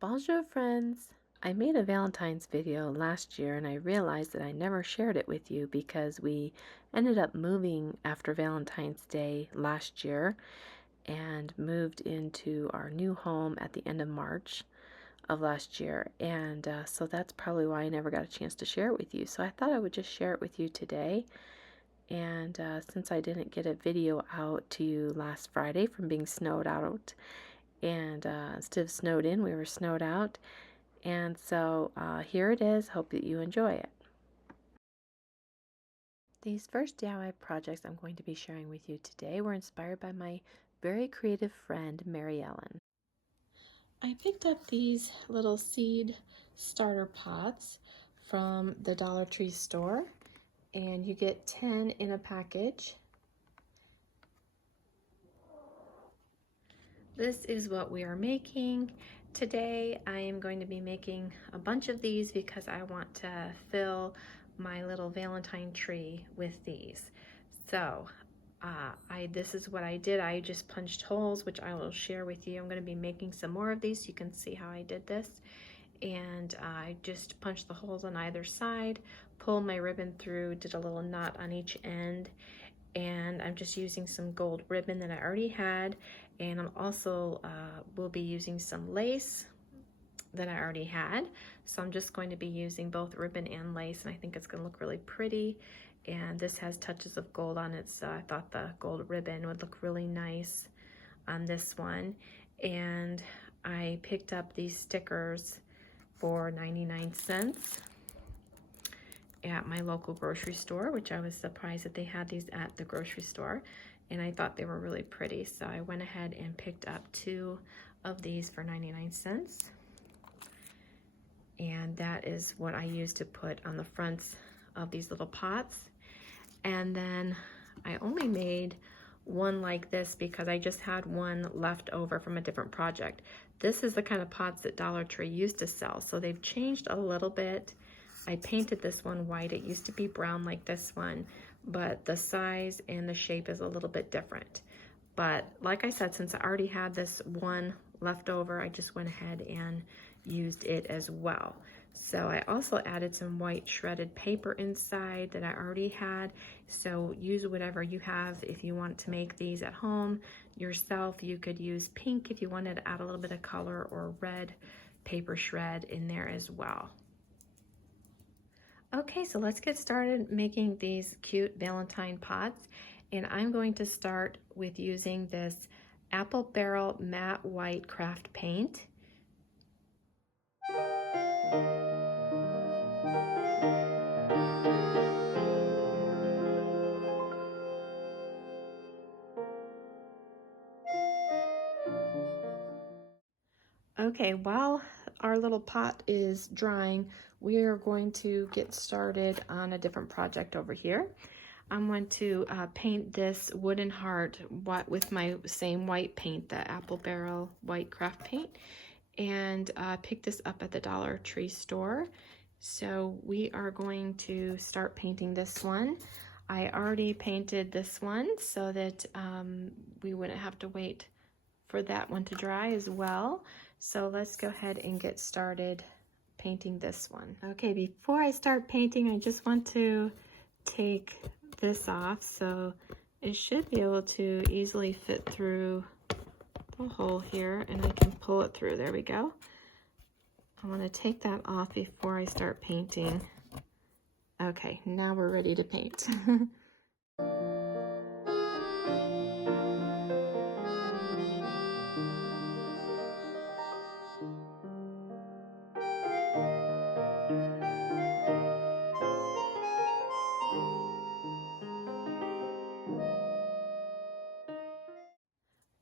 Bonjour friends! I made a Valentine's video last year and I realized that I never shared it with you because we ended up moving after Valentine's Day last year and moved into our new home at the end of March of last year, and so that's probably why I never got a chance to share it with you. So I thought I would just share it with you today. And since I didn't get a video out to you last Friday from being snowed out, and instead of snowed in, we were snowed out. And so here it is. Hope that you enjoy it. These first DIY projects I'm going to be sharing with you today were inspired by my very creative friend, Mary Ellen. I picked up these little seed starter pots from the Dollar Tree store, and you get 10 in a package. This is what we are making. Today I am going to be making a bunch of these because I want to fill my little Valentine tree with these. So this is what I did. I just punched holes, which I will share with you. I'm going to be making some more of these so you can see how I did this. And I just punched the holes on either side, pulled my ribbon through, did a little knot on each end, and I'm just using some gold ribbon that I already had, and I'm also will be using some lace that I already had. So I'm just going to be using both ribbon and lace, and I think it's going to look really pretty. And this has touches of gold on it, so I thought the gold ribbon would look really nice on this one. And I picked up these stickers for 99 cents at my local grocery store, which I was surprised that they had these at the grocery store, and I thought they were really pretty, so I went ahead and picked up 2 of these for 99 cents. And that is what I used to put on the fronts of these little pots. And then I only made one like this because I just had one left over from a different project. This is the kind of pots that Dollar Tree used to sell, so they've changed a little bit. I painted this one white. It used to be brown like this one, but the size and the shape is a little bit different. But like I said, since I already had this one left over, I just went ahead and used it as well. So I also added some white shredded paper inside that I already had. So use whatever you have. If you want to make these at home yourself, you could use pink if you wanted to add a little bit of color, or red paper shred in there as well. Okay, so let's get started making these cute Valentine pots. And I'm going to start with using this Apple Barrel Matte White Craft Paint. Okay, while our little pot is drying, we are going to get started on a different project over here. I'm going to paint this wooden heart with my same white paint, the Apple Barrel White Craft Paint, and pick this up at the Dollar Tree store. So we are going to start painting this one. I already painted this one so that we wouldn't have to wait for that one to dry as well. So let's go ahead and get started painting this one. Okay, before I start painting, I just want to take this off, so it should be able to easily fit through the hole here, and I can pull it through. There we go. I want to take that off before I start painting. Okay, now we're ready to paint.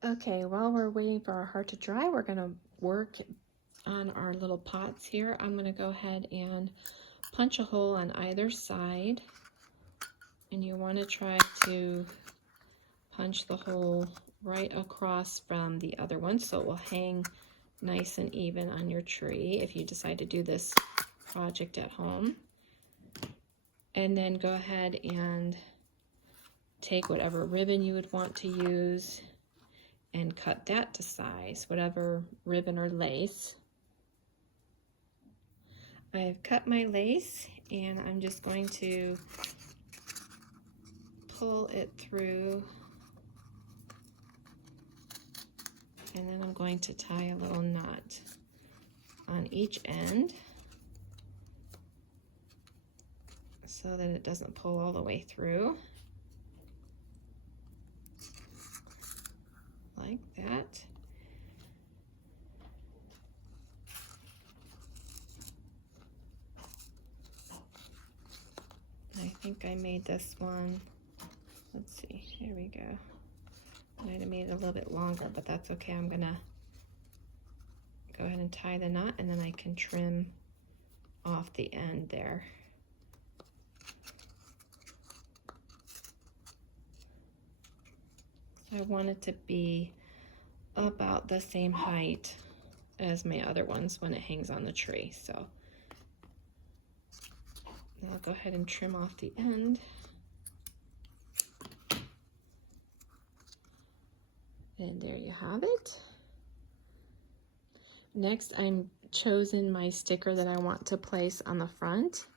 Okay, while we're waiting for our heart to dry, we're going to work on our little pots here. I'm going to go ahead and punch a hole on either side, and you want to try to punch the hole right across from the other one so it will hang nice and even on your tree if you decide to do this project at home. And then go ahead and take whatever ribbon you would want to use and cut that to size, whatever ribbon or lace. I've cut my lace and I'm just going to pull it through, and then I'm going to tie a little knot on each end so that it doesn't pull all the way through, like that. I think I made this one, let's see, here we go. Might have made it a little bit longer, but that's okay. I'm gonna go ahead and tie the knot, and then I can trim off the end there. I want it to be about the same height as my other ones when it hangs on the tree. So I'll go ahead and trim off the end. And there you have it. Next, I'm chosen my sticker that I want to place on the front.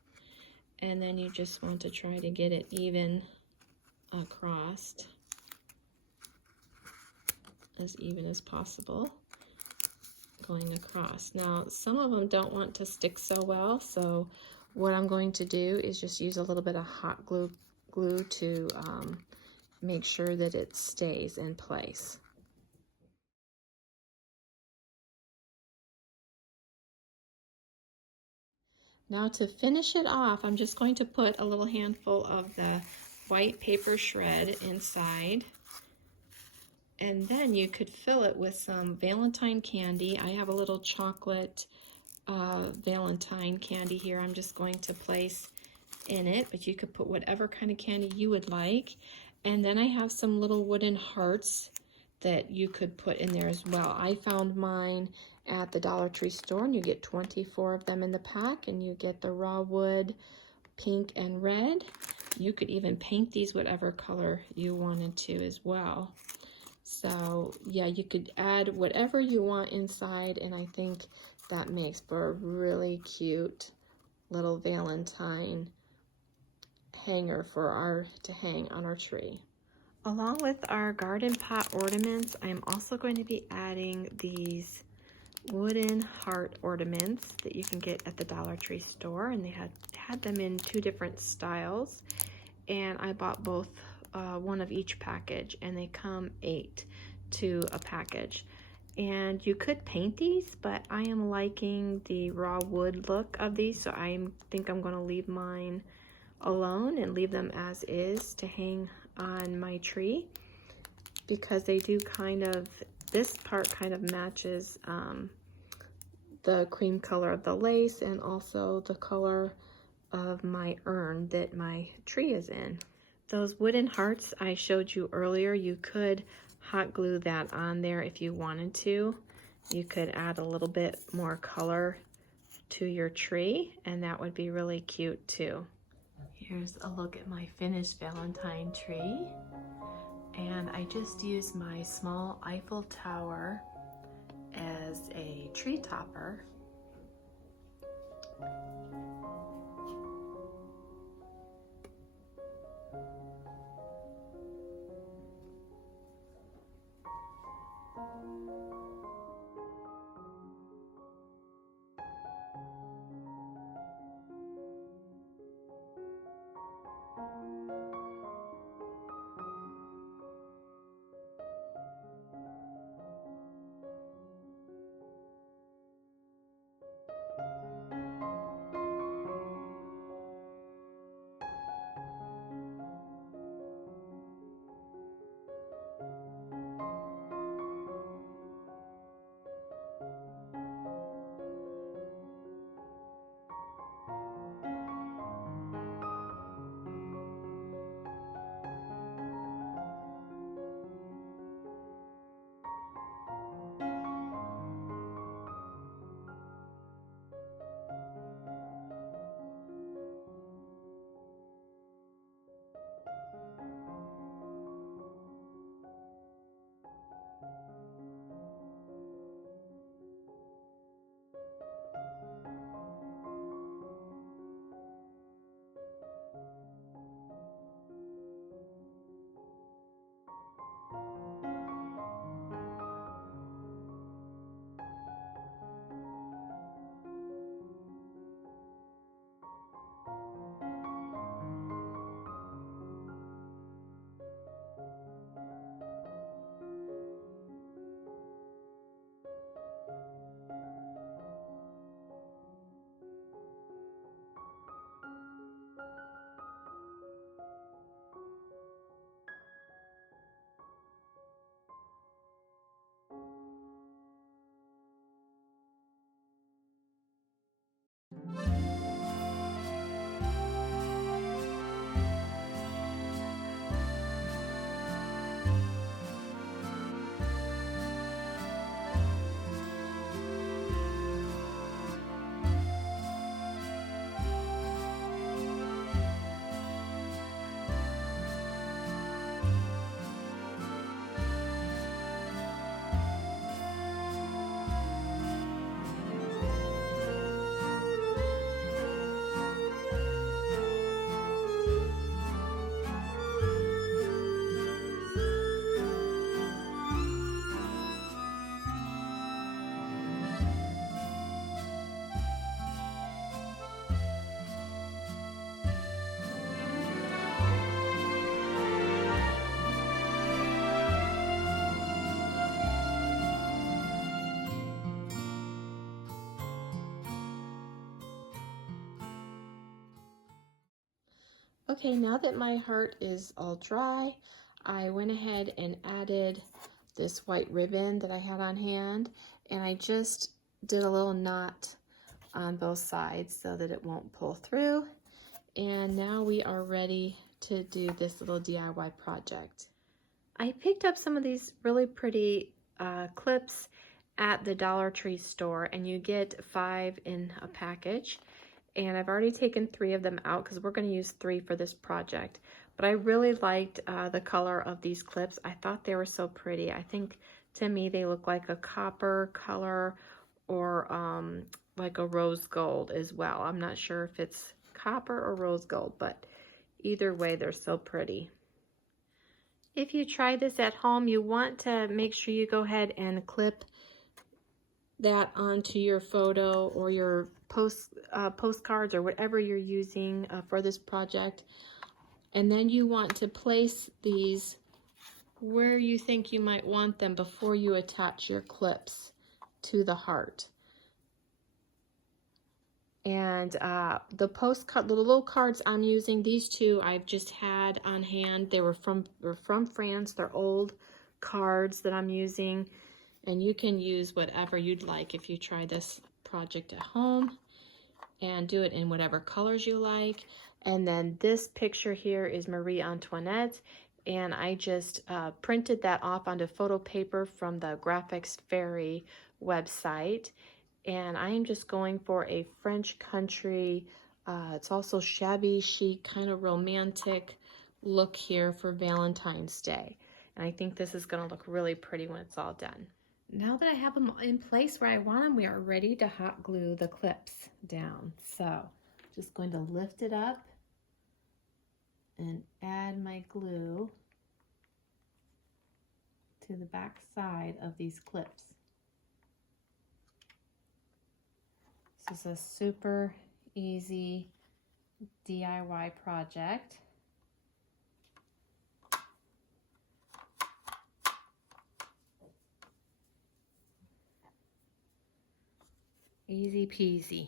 And then you just want to try to get it even across, as even as possible, going across. Now, some of them don't want to stick so well, so what I'm going to do is just use a little bit of hot glue to make sure that it stays in place. Now to finish it off, I'm just going to put a little handful of the white paper shred inside. And then you could fill it with some Valentine candy. I have a little chocolate Valentine candy here I'm just going to place in it, but you could put whatever kind of candy you would like. And then I have some little wooden hearts that you could put in there as well. I found mine at the Dollar Tree store, and you get 24 of them in the pack, and you get the raw wood, pink and red. You could even paint these whatever color you wanted to as well. So yeah, you could add whatever you want inside, and I think that makes for a really cute little Valentine hanger for to hang on our tree. Along with our garden pot ornaments, I'm also going to be adding these wooden heart ornaments that you can get at the Dollar Tree store, and they had them in 2 different styles, and I bought both, one of each package, and they come 8 to a package. And you could paint these, but I am liking the raw wood look of these, so I think I'm going to leave mine alone and leave them as is to hang on my tree, because they do kind of, this part kind of matches the cream color of the lace and also the color of my urn that my tree is in. Those wooden hearts I showed you earlier, you could hot glue that on there if you wanted to. You could add a little bit more color to your tree, and that would be really cute too. Here's a look at my finished Valentine tree, and I just used my small Eiffel Tower as a tree topper. Okay, now that my heart is all dry, I went ahead and added this white ribbon that I had on hand, and I just did a little knot on both sides so that it won't pull through. And now we are ready to do this little DIY project. I picked up some of these really pretty clips at the Dollar Tree store, and you get 5 in a package. And I've already taken 3 of them out because we're going to use 3 for this project. But I really liked the color of these clips. I thought they were so pretty. I think to me they look like a copper color or like a rose gold as well. I'm not sure if it's copper or rose gold, but either way they're so pretty. If you try this at home, you want to make sure you go ahead and clip that onto your photo or your postcards or whatever you're using for this project. And then you want to place these where you think you might want them before you attach your clips to the heart. And the little cards I'm using, these 2 I've just had on hand. They're from France. They're old cards that I'm using. And you can use whatever you'd like if you try this project at home, and do it in whatever colors you like. And then this picture here is Marie Antoinette, and I just printed that off onto photo paper from the Graphics Fairy website. And I am just going for a French country, it's also shabby chic, kind of romantic look here for Valentine's Day. And I think this is going to look really pretty when it's all done. Now that I have them in place where I want them, we are ready to hot glue the clips down. So just going to lift it up and add my glue to the back side of these clips. This is a super easy DIY project. Easy peasy.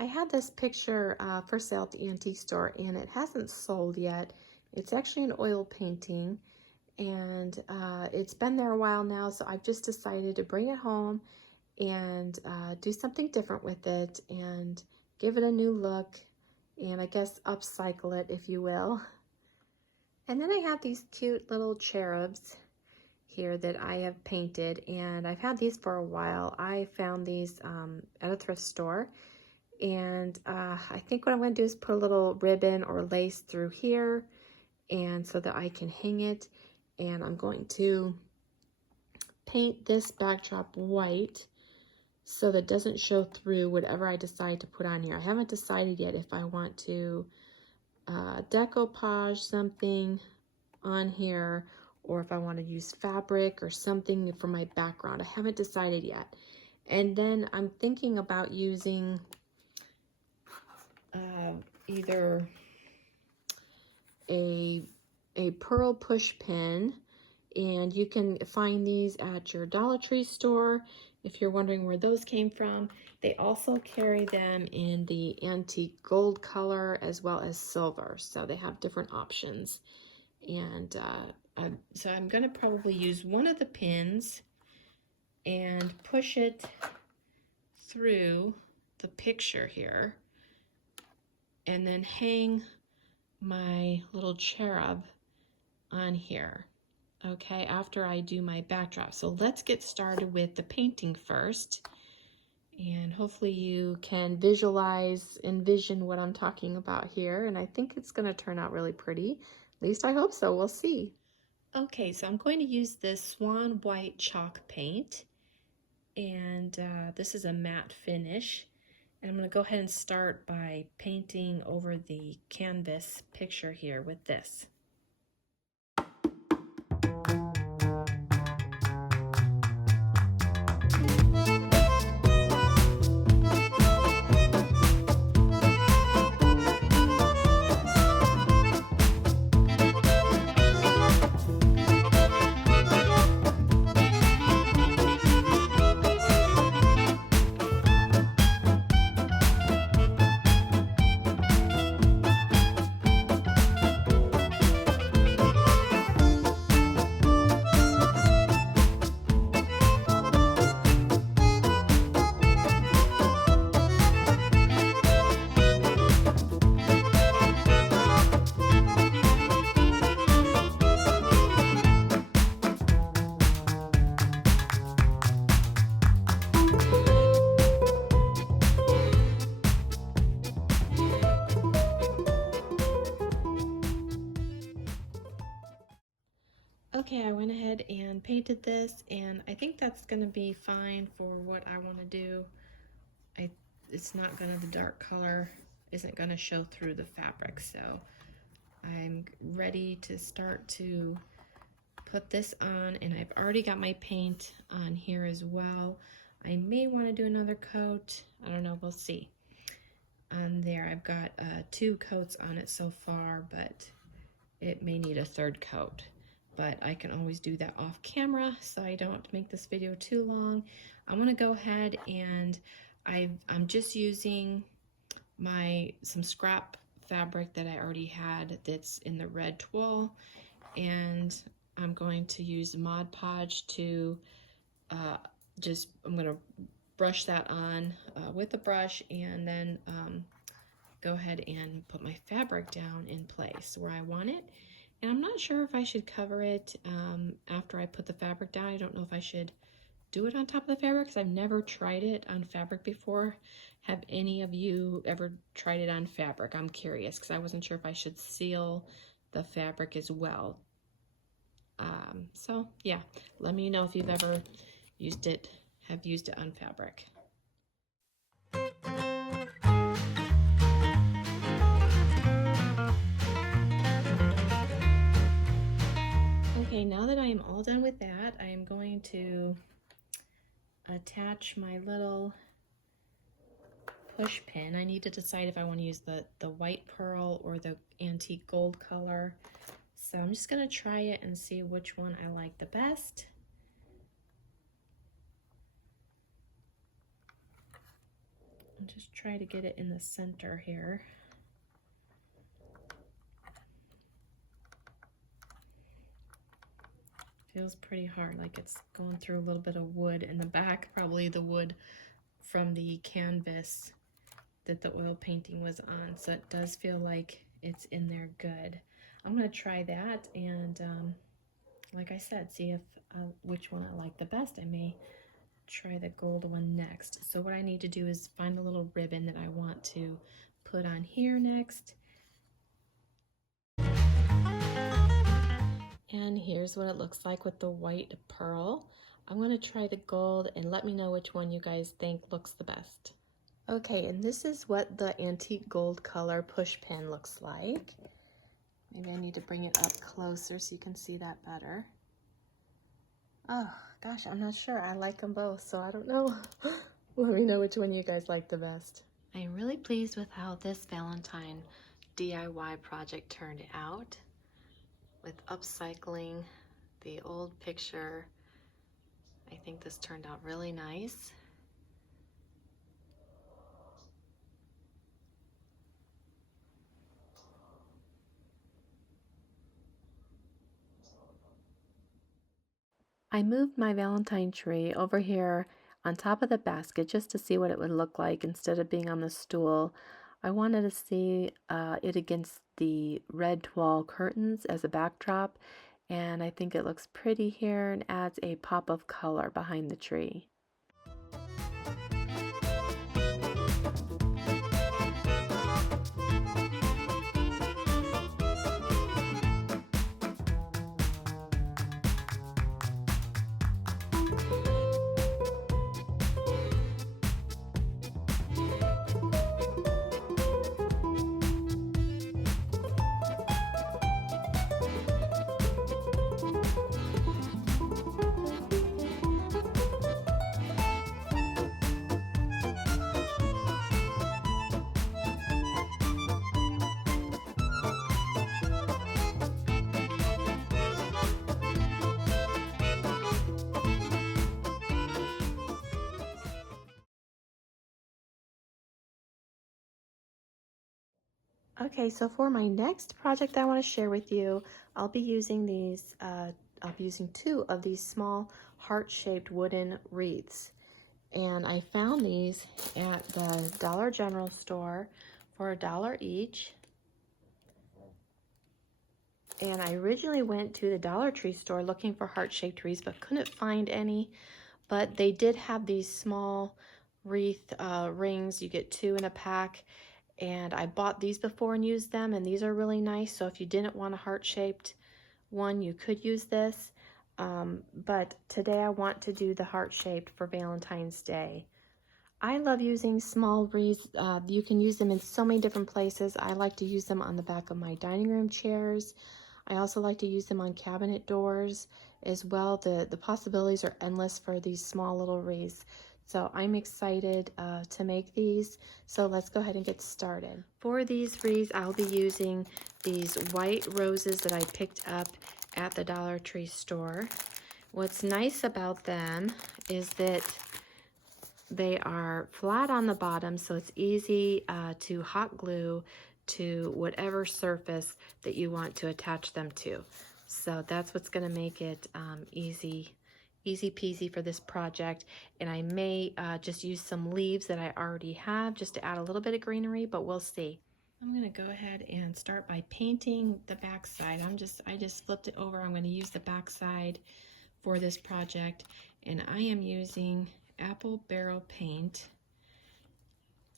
I had this picture for sale at the antique store, and it hasn't sold yet. It's actually an oil painting, and it's been there a while now, so I've just decided to bring it home and do something different with it and give it a new look, and I guess upcycle it, if you will. And then I have these cute little cherubs here that I have painted, and I've had these for a while. I found these at a thrift store. And I think what I'm going to do is put a little ribbon or lace through here, and so that I can hang it. And I'm going to paint this backdrop white so that it doesn't show through whatever I decide to put on here. I haven't decided yet if I want to decoupage something on here, or if I want to use fabric or something for my background. I haven't decided yet. And then I'm thinking about using either a pearl push pin, and you can find these at your Dollar Tree store if you're wondering where those came from. They also carry them in the antique gold color as well as silver, so they have different options. And so I'm going to probably use one of the pins and push it through the picture here, and then hang my little cherub on here, okay, after I do my backdrop. So let's get started with the painting first, and hopefully you can envision what I'm talking about here, and I think it's going to turn out really pretty. At least I hope so. We'll see. Okay, so I'm going to use this Swan White chalk paint, and this is a matte finish. And I'm going to go ahead and start by painting over the canvas picture here with this. Okay, I went ahead and painted this, and I think that's going to be fine for what I want to do. It's not going to, the dark color isn't going to show through the fabric, so I'm ready to start to put this on, and I've already got my paint on here as well. I may want to do another coat. I don't know, we'll see. On there, I've got 2 coats on it so far, but it may need a 3rd coat. But I can always do that off camera so I don't make this video too long. I'm gonna go ahead and I'm just using some scrap fabric that I already had that's in the red twill, and I'm going to use Mod Podge to I'm gonna brush that on with a brush, and then go ahead and put my fabric down in place where I want it. And I'm not sure if I should cover it after I put the fabric down. I don't know if I should do it on top of the fabric because I've never tried it on fabric before. Have any of you ever tried it on fabric? I'm curious because I wasn't sure if I should seal the fabric as well. So yeah, let me know if you've ever have used it on fabric. Okay, now that I am all done with that, I am going to attach my little push pin. I need to decide if I want to use the white pearl or the antique gold color. So I'm just going to try it and see which one I like the best. I'll just try to get it in the center here. Feels pretty hard, like it's going through a little bit of wood in the back, probably the wood from the canvas that the oil painting was on, so it does feel like it's in there good. I'm going to try that, and like I said, see if which one I like the best. I may try the gold one next. So what I need to do is find a little ribbon that I want to put on here next. And here's what it looks like with the white pearl. I'm going to try the gold and let me know which one you guys think looks the best. Okay, and this is what the antique gold color push pin looks like. Maybe I need to bring it up closer so you can see that better. Oh, gosh, I'm not sure. I like them both, so I don't know. Let me know which one you guys like the best. I'm really pleased with how this Valentine DIY project turned out with upcycling the old picture. I think this turned out really nice. I moved my Valentine tree over here on top of the basket just to see what it would look like instead of being on the stool. I wanted to see it against the red wall curtains as a backdrop, and I think it looks pretty here and adds a pop of color behind the tree. Okay, so for my next project I want to share with you, I'll be using two of these small heart-shaped wooden wreaths. And I found these at the Dollar General store for $1 each. And I originally went to the Dollar Tree store looking for heart-shaped wreaths, but couldn't find any. But they did have these small wreath rings. You get 2 in a pack. And I bought these before and used them, and these are really nice. So if you didn't want a heart-shaped one, you could use this. But today I want to do the heart-shaped for Valentine's Day. I love using small wreaths. You can use them in so many different places. I like to use them on the back of my dining room chairs. I also like to use them on cabinet doors as well. The possibilities are endless for these small little wreaths. So I'm excited to make these. So let's go ahead and get started. For these wreaths, I'll be using these white roses that I picked up at the Dollar Tree store. What's nice about them is that they are flat on the bottom, so it's easy to hot glue to whatever surface that you want to attach them to. So that's what's going to make it easy peasy for this project. And I may just use some leaves that I already have just to add a little bit of greenery, but we'll see. I'm going to go ahead and start by painting the back side. I just flipped it over. I'm going to use the back side for this project, and I am using apple barrel paint.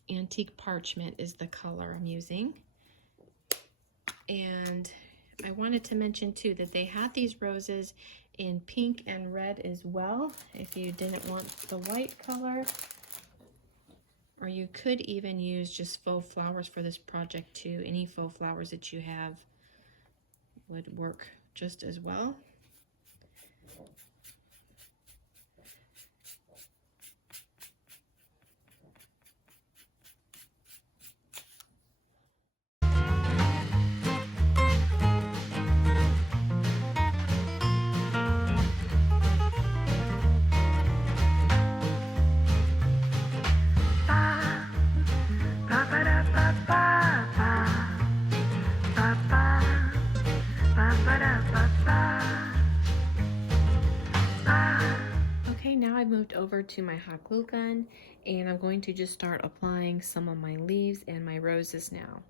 Antique parchment is the color I'm using. And I wanted to mention too that they had these roses in pink and red as well if you didn't want the white color, or you could even use just faux flowers for this project too. Any faux flowers that you have would work just as well. Okay, now I've moved over to my hot glue gun, and I'm going to just start applying some of my leaves and my roses now.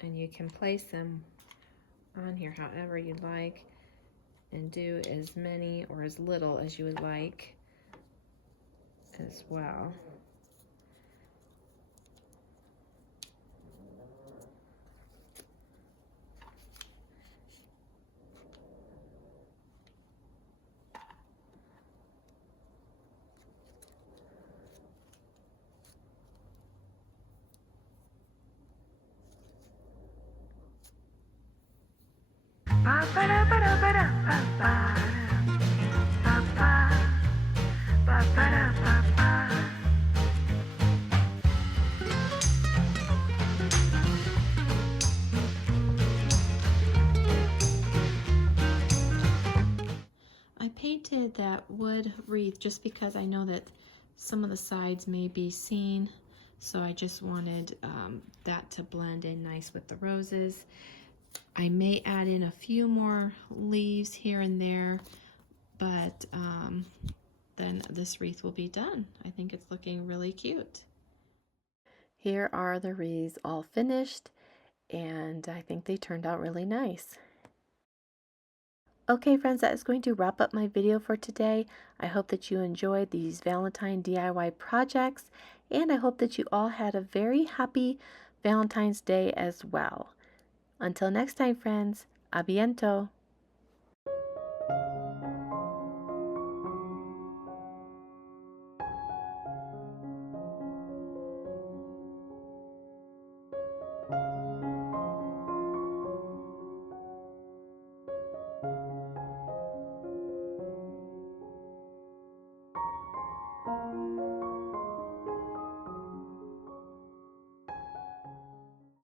And you can place them on here however you'd like, and do as many or as little as you would like as well. I painted that wood wreath just because I know that some of the sides may be seen, so I just wanted that to blend in nice with the roses. I may add in a few more leaves here and there, but then this wreath will be done. I think it's looking really cute. Here are the wreaths all finished, and I think they turned out really nice. Okay friends, that is going to wrap up my video for today. I hope that you enjoyed these Valentine DIY projects, and I hope that you all had a very happy Valentine's Day as well. Until next time friends, a biento!